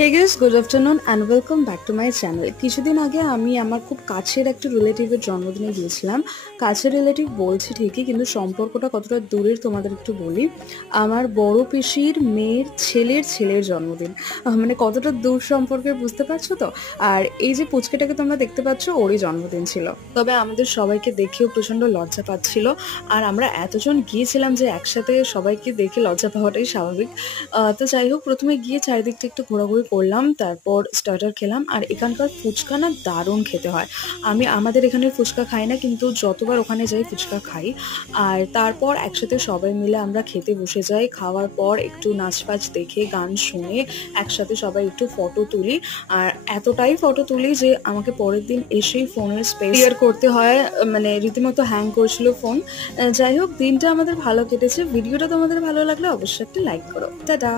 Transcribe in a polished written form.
Hey guys, good afternoon and welcome back to my channel. কিছুদিন আগে আমি আমার খুব কাছের একটা রিলেটিভের জন্মদিনে গিয়েছিলাম। কাছের রিলেটিভ বলছি ঠিকই, কিন্তু সম্পর্কটা কতটা দূরের তোমাদের একটু বলি। আমার বড় পিসির মেয়ের ছেলের ছেলের জন্মদিন। মানে কতটা দূর সম্পর্কের বুঝতে পারছো তো। আর এই যে পুচকেটাকে তোমরা দেখতে পাচ্ছ, ওরই জন্মদিন ছিল। তবে আমাদের সবাইকে দেখেও প্রচণ্ড লজ্জা পাচ্ছিল। আর আমরা এতজন গিয়েছিলাম যে একসাথে সবাইকে দেখে লজ্জা পাওয়াটাই স্বাভাবিক। তো যাই হোক, প্রথমে গিয়ে চারিদিকটা একটু ঘোরাঘুরি করলাম, তারপর স্টার্টার খেলাম। আর এখানকার ফুচকা না দারুণ খেতে হয়। আমি আমাদের এখানের ফুচকা খাই না, কিন্তু যতবার ওখানে যাই ফুচকা খাই। আর তারপর একসাথে সবাই মিলে আমরা খেতে বসে যাই। খাওয়ার পর একটু নাচবাজ দেখে, গান শুনে একসাথে সবাই একটু ফটো তুলি। আর এতটাই ফটো তুলি যে আমাকে পরের দিন এসেই ফোনের স্পেস ক্লিয়ার করতে হয়, মানে রীতিমতো হ্যাং করছিল ফোন। যাই হোক, দিনটা আমাদের ভালো কেটেছে। ভিডিওটা তোমাদের ভালো লাগলে অবশ্যই একটা লাইক করো। টাটা।